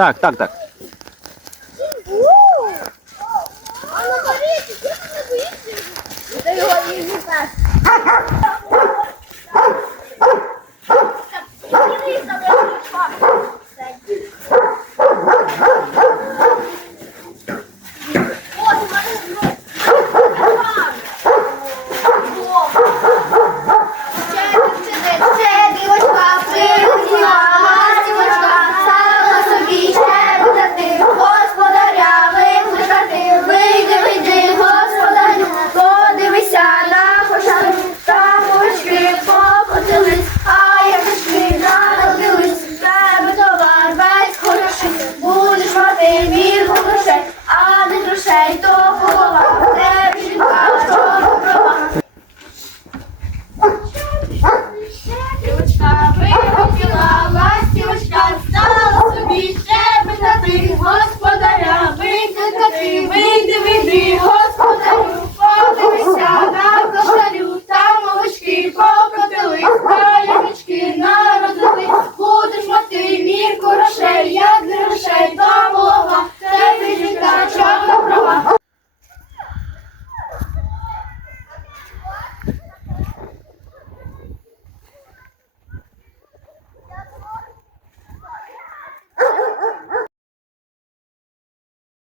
Так, так, так. А ще й до